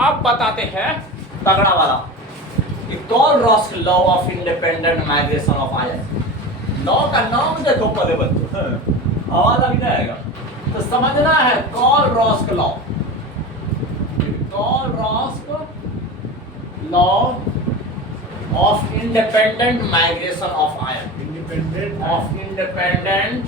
अब बताते हैं तगड़ा वाला कि Kohlrausch law of independent migration of ion. Law का नाम देखो पहले बच्चों, हवा लग जाएगा। तो समझना है Kohlrausch law, Kohlrausch law of independent migration of ion, of independent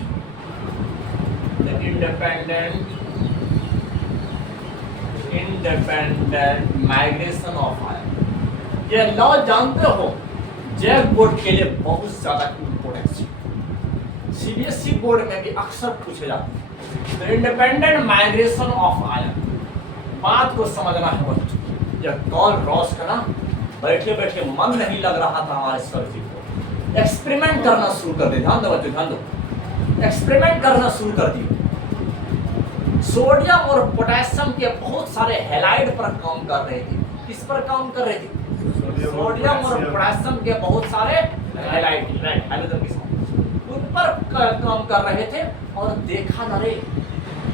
migration of ion. ये लॉ जानते हो जैक बोर्ड के लिए बहुत ज्यादा इंपोर्टेंस है, सीबीएसई बोर्ड में भी अक्सर पूछे जाते हैं। तो इंडिपेंडेंट माइग्रेशन ऑफ आयन, बात को समझना है बच्चों। यह कॉलरॉस का ना बैठे बैठे मन नहीं लग रहा था हमारे सर जी को, एक्सपेरिमेंट करना शुरू कर दिया। ध्यान दो बच्चों, ध्यान दो, एक्सपेरिमेंट करना शुरू कर दिए। सोडियम और पोटेशियम के बहुत सारे हैलाइड पर काम कर रहे थे। किस पर काम कर रहे थे? सोडियम और पोटेशियम के बहुत सारे हैलाइड, हाइड्रोजन के उन पर काम कर रहे थे। और देखा ना रे,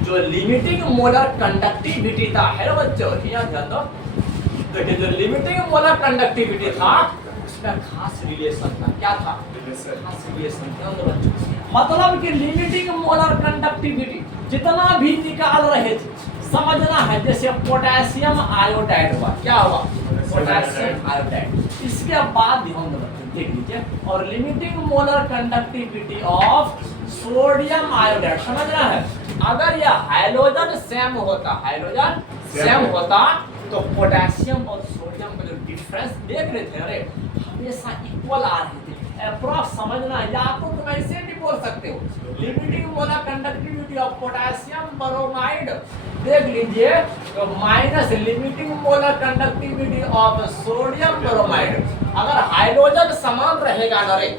जो लिमिटिंग मोलर कंडक्टिविटी था, है ना बच्चों, यहाँ ध्यान दो। देखिए जो लिमिटिंग मोलर कंडक्टिविटी था उसका खास रिलेशन था। क्या था? खास रिलेशन था बच्चों। मतलब कि लिमिटिंग मोलर कंडक्टिविटी जितना भी निकाल रहे थे, समझना है जैसे पोटेशियम आयोडाइड हुआ, क्या हुआ? Potassium iodide. इसके बाद ध्यान देख लीजिए, और limiting molar conductivity of sodium iodide, समझना है अगर यह हाइड्रोजन सेम होता, हाइड्रोजन सेम होता तो पोटेशियम और सोडियम का जो डिफरेंस देख रहे थे, अरे हमेशा इक्वल आ रहे थे। अप्रॉक्स समझना है, या तो तुम ऐसे भी बोल सकते हो limiting molar conductivity of potassium bromide, देख लीजिए तो minus limiting molar conductivity of sodium bromide. अगर हाइड्रोजन समान रहेगा ना रे,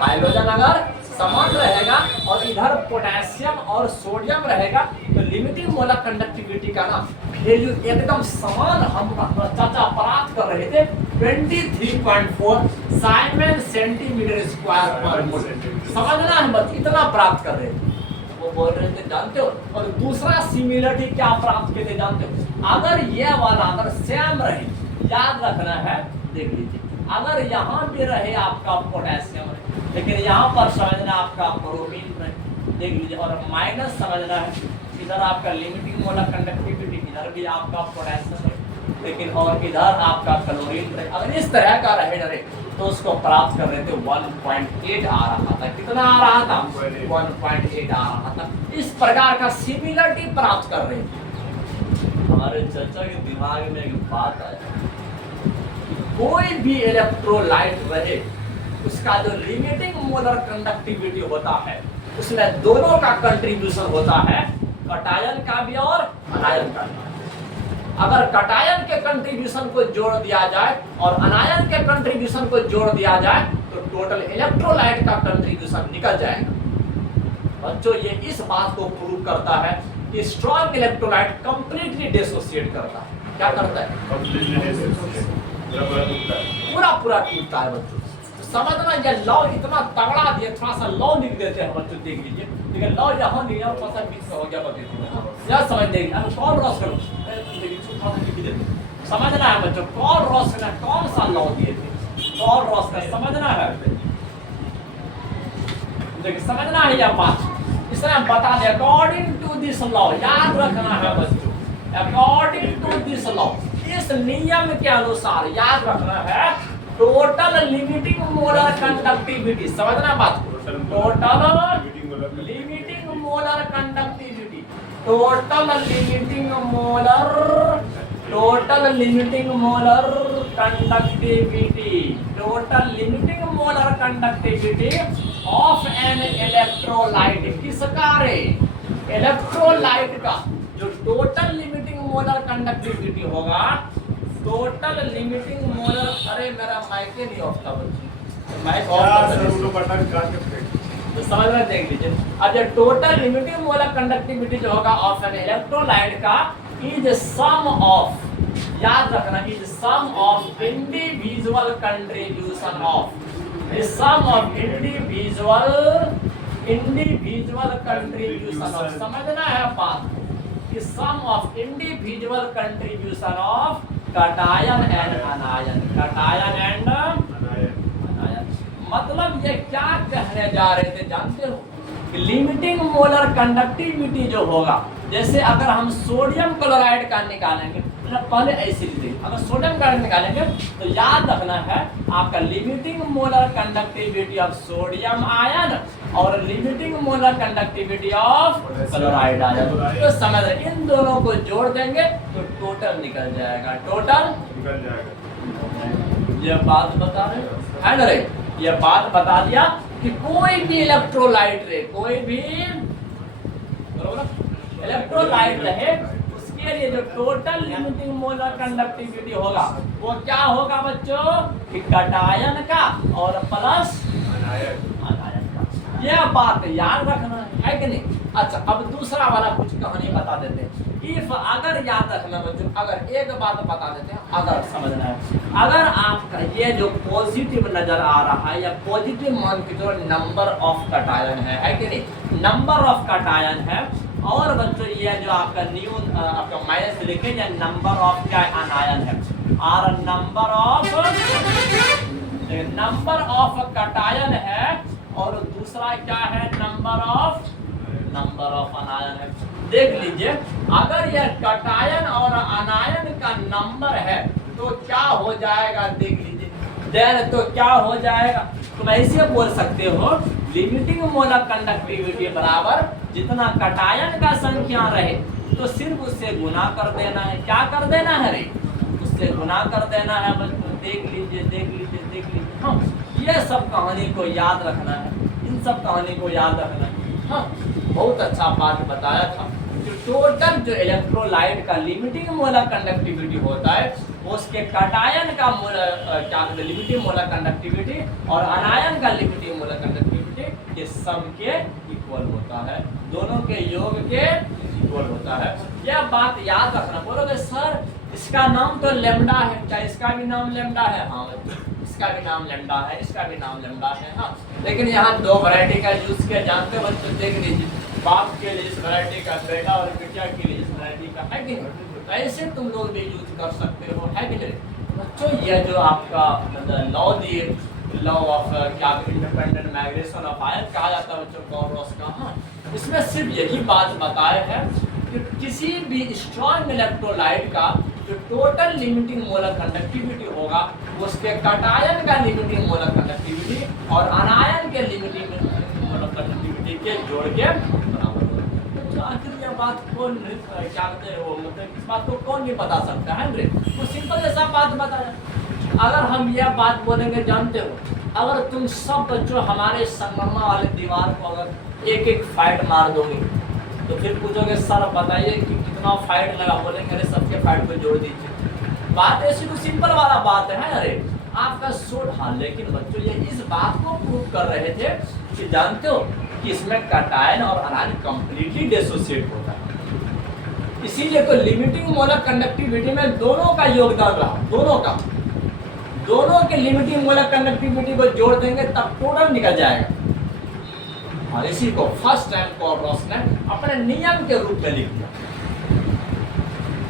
हाइड्रोजन अगर समान रहेगा और इधर पोटेशियम और सोडियम रहेगा तो लिमिटिंग मोलर कंडक्टिविटी का ना वैल्यू एकदम समान हम चाचा प्राप्त कर रहे थे 23.4 साइमन सेंटीमीटर स्क्वायर पर मोल। समझना है बस, इतना प्राप्त कर रहे थे। वो बोल रहे थे जानते हो, और दूसरा सिमिलरिटी क्या प्राप्त किए थे जानते हो? अगर ये वाला अगर सेम रहे, याद रखना है, देख लीजिए अगर यहाँ पे रहे आपका पोटेशियम रहे, लेकिन यहाँ पर समझना आपका ब्रोमीन रहे, देख लीजिए, और माइनस समझना है इधर आपका लिमिटिंग मोलर कंडक्टिविटी, इधर भी आपका पोटेशियम रहे, लेकिन और इधर आपका क्लोरीन रहे। अगर इस तरह का रहे तो उसको प्राप्त कर रहे थे 1.8 आ रहा था। कितना आ रहा था? 1.8 आ रहा था। इस प्रकार का सिमिलरिटी प्राप्त कर रहे थे। हमारे चर्चा के दिमाग में एक बात आया, कोई भी इलेक्ट्रोलाइट रहे उसका जो लिमिटिंग मोलर कंडक्टिविटी होता है उसमें दोनों का कंट्रीब्यूशन होता है, कटायन का भी और अनायन का भी। अगर कटायन के कंट्रीब्यूशन को जोड़ दिया जाए और अनायन के कंट्रीब्यूशन को जोड़ दिया जाए तो टोटल इलेक्ट्रोलाइट का कंट्रीब्यूशन निकल जाएगा। बच्चों ये इस बात को प्रूव करता है कि स्ट्रॉन्ग इलेक्ट्रोलाइट कंप्लीटली डिसोसिएट करता है। क्या करता है? पूरा पूरा टूटता है बच्चों। तो समझना ये लॉ इतना तगड़ा दिया, थोड़ा सा लॉ लिख देते हैं बच्चों, देख लीजिए। लेकिन लॉ यहाँ नहीं है, थोड़ा सा मिक्स हो गया बच्चों, यह समझ देंगे। अब कॉलरॉस करो, समझना है बच्चों, कॉलरॉस ने कौन सा लॉ दिए थे? कॉलरॉस का समझना है, देखिए समझना है यह बात, इसने बता दिया अकॉर्डिंग टू दिस लॉ। याद रखना है बच्चों, अकॉर्डिंग टू दिस लॉ, इस नियम के अनुसार याद रखना है टोटल लिमिटिंग मोलर कंडक्टिविटी, समझना बात, total limiting molar conductivity, total limiting molar conductivity, total limiting molar conductivity of an electrolyte. किसका रे? इलेक्ट्रोलाइट का जो टोटल लिमिटिंग मोलर कंडक्टिविटी होगा, टोटल लिमिटिंग मोलर, अरे मेरा माइक ही नहीं ऑफ था बच्चों, माइक ऑफ तो समझ में देख लीजिए। अब ये टोटल लिमिटिंग मोलर कंडक्टिविटी जो होगा ऑफ एन इलेक्ट्रोलाइट का इज सम ऑफ, याद रखना, is sum of individual contribution of, is sum of individual contribution of. समझना है बात, कि sum of individual contribution of cation and anion, cation and anion. मतलब ये क्या कहने जा रहे थे जानते हो कि लिमिटिंग मोलर कंडक्टिविटी जो होगा, जैसे अगर हम सोडियम क्लोराइड का निकालेंगे, पहले ऐसे लिखेंगे, अगर सोडियम क्लोराइड निकालेंगे तो याद रखना है आपका limiting molar conductivity of sodium ion और limiting molar conductivity of chloride ion. तो समझ रहे इन दोनों को जोड़ देंगे तो टोटल निकल जाएगा, टोटल निकल जाएगा। ये बात बता रहे है ना रे, ये बात बता दिया कि कोई भी इलेक्ट्रोलाइट रहे, कोई भी इलेक्ट्रोलाइट रहे, उसके लिए जो टोटल लिमिटिंग मोलर कंडक्टिविटी होगा वो क्या होगा बच्चों कि कटायन का और प्लस अनायन का। यह बात याद रखना है कि नहीं। अच्छा अब दूसरा वाला कुछ कहानी बता देते हैं। इफ अगर याद रखना बच्चों, अगर एक बात बता देते हैं, अगर समझना है, अगर आपका ये जो पॉजिटिव नजर आ रहा है या पॉजिटिव मान के जो नंबर ऑफ कटायन है कि नहीं, नंबर ऑफ कटायन है, और बच्चों ये जो आपका न्यू आपका माइनस लिखे या नंबर ऑफ क्या अनायन है, और नंबर ऑफ कटायन है, और दूसरा क्या है नंबर ऑफ अनायन है। देख लीजिए अगर यह कटायन और अनायन का नंबर है तो क्या हो जाएगा, देख लीजिए देन तो क्या हो जाएगा, तुम ऐसे बोल सकते हो लिमिटिंग मोलर कंडक्टिविटी बराबर जितना कटायन का संख्या रहे तो सिर्फ उससे गुना कर देना है। क्या कर देना है रे, उससे गुना कर देना है बच्चों। देख लीजिए हाँ, ये सब कहानी को याद रखना है, इन सब कहानी को याद रखना है। हाँ बहुत अच्छा बात बताया था। जो टोटल जो इलेक्ट्रोलाइट का लिमिटिंग मोलर कंडक्टिविटी होता है उसके कटायन का क्या कहते हैं लिमिटिंग मोलर कंडक्टिविटी और अनायन का लिमिटिंग मोलर कंडक्टिविटी के सम के इक्वल होता है, दोनों के योग के इक्वल होता है। यह बात याद रखना। बोलोगे सर इसका नाम तो लेमडा है, क्या इसका भी नाम लेमडा है? हाँ इसका भी नाम लेमडा है, इसका भी नाम लेमडा है। हाँ लेकिन यहाँ दो वैरायटी का यूज किया जानते हो बच्चों, देख लीजिए बाप के लिए इस वैरायटी का, बेटा और बेटिया के लिए इस वैरायटी का, है कि नहीं? ऐसे तुम लोग भी यूज कर सकते हो, है कि नहीं बच्चों। यह जो आपका लॉ दिए, लॉ ऑफ क्या इंडिपेंडेंट माइग्रेशन ऑफ आयन कहा जाता है बच्चों कॉर्रोस का। हाँ इसमें सिर्फ यही बात बताया है कि किसी भी स्ट्रॉन्ग इलेक्ट्रोलाइट का जो टोटल लिमिटिंग मोलर कंडक्टिविटी होगा उसके कटायन का लिमिटिंग मोलर कंडक्टिविटी और अनायन के लिमिटिंग मोलर कंडक्टिविटी के जोड़ के बराबर होगा। तो आखिर यह बात कौन क्या कहते हैं वो, मतलब इस बात को कौन नहीं बता सकता है? तो सिंपल जैसा बात बताया। अगर हम यह बात बोलेंगे जानते हो, अगर तुम सब बच्चों हमारे संगमा वाले दीवार को अगर एक एक फाइट मार दोगे तो फिर पूछोगे सर बताइए कि कितना फाइट लगा, बोलेंगे अरे सबके फाइट को जोड़ दीजिए। बात ऐसी तो सिंपल वाला बात है अरे आपका सोड। हाँ लेकिन बच्चों ये इस बात को प्रूव कर रहे थे कि जानते हो कि इसमें कटायन और अनायन कंप्लीटली डिसोसिएट होता है, इसीलिए तो लिमिटिंग मोलर कंडक्टिविटी में दोनों का योगदान रहा, दोनों के लिमिटिंग मोलर कंडक्टिविटी को जोड़ देंगे तब टोटल निकल जाएगा। और इसी को फर्स्ट टाइम कॉर्रोस ने अपने नियम के रूप में लिख दिया।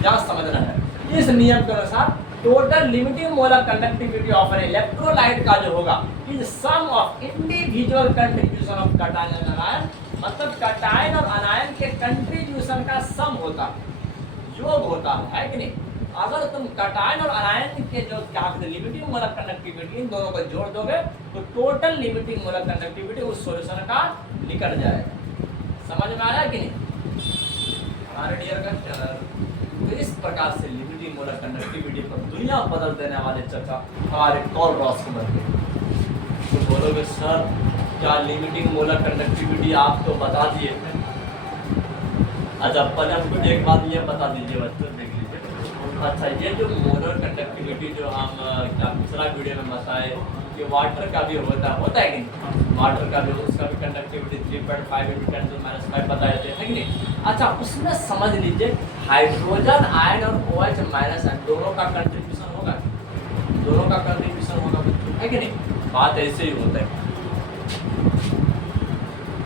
क्या समझना है, इस नियम के अनुसार total limiting molar conductivity of an electrolyte का जो होगा is sum of individual contribution of cation and anion, मतलब कटायन और अनायन के कंट्रीब्यूशन का सम होता है, योग होता है कि नहीं। अगर तुम कटायन और अनायन के जो क्या कहते हैं लिमिटिंग मोलर कंडक्टिविटी इन दोनों को जोड़ दोगे तो टोटल लिमिटिंग मोलर कंडक्टिविटी उस सॉल्यूशन का निकल जाएगा। समझ में आया कि नहीं हमारे डियर कस्टमर? तो इस प्रकार से लिमिटिंग मोलर कंडक्टिविटी पर दुनिया बदल देने वाले चर्चा हमारे कॉर्रोस को बनते। तो बोलोगे सर क्या लिमिटिंग मोलर कंडक्टिविटी आप तो बता दिए थे। अच्छा पहले हमको एक बात ये बता दीजिए बच्चों, देख लीजिए। अच्छा ये जो मोलर कंडक्टिविटी जो हम क्या पिछला वीडियो में बताए कि वाटर का भी होता है कि नहीं, वाटर का भी उसका भी कंडक्टिविटी 3.5 × 10⁻⁵ बताए थे, है कि नहीं। अच्छा उसमें समझ लीजिए हाइड्रोजन आयन और OH माइनस दोनों का कंट्रीब्यूशन होगा, है कि नहीं। बात ऐसे ही होता है।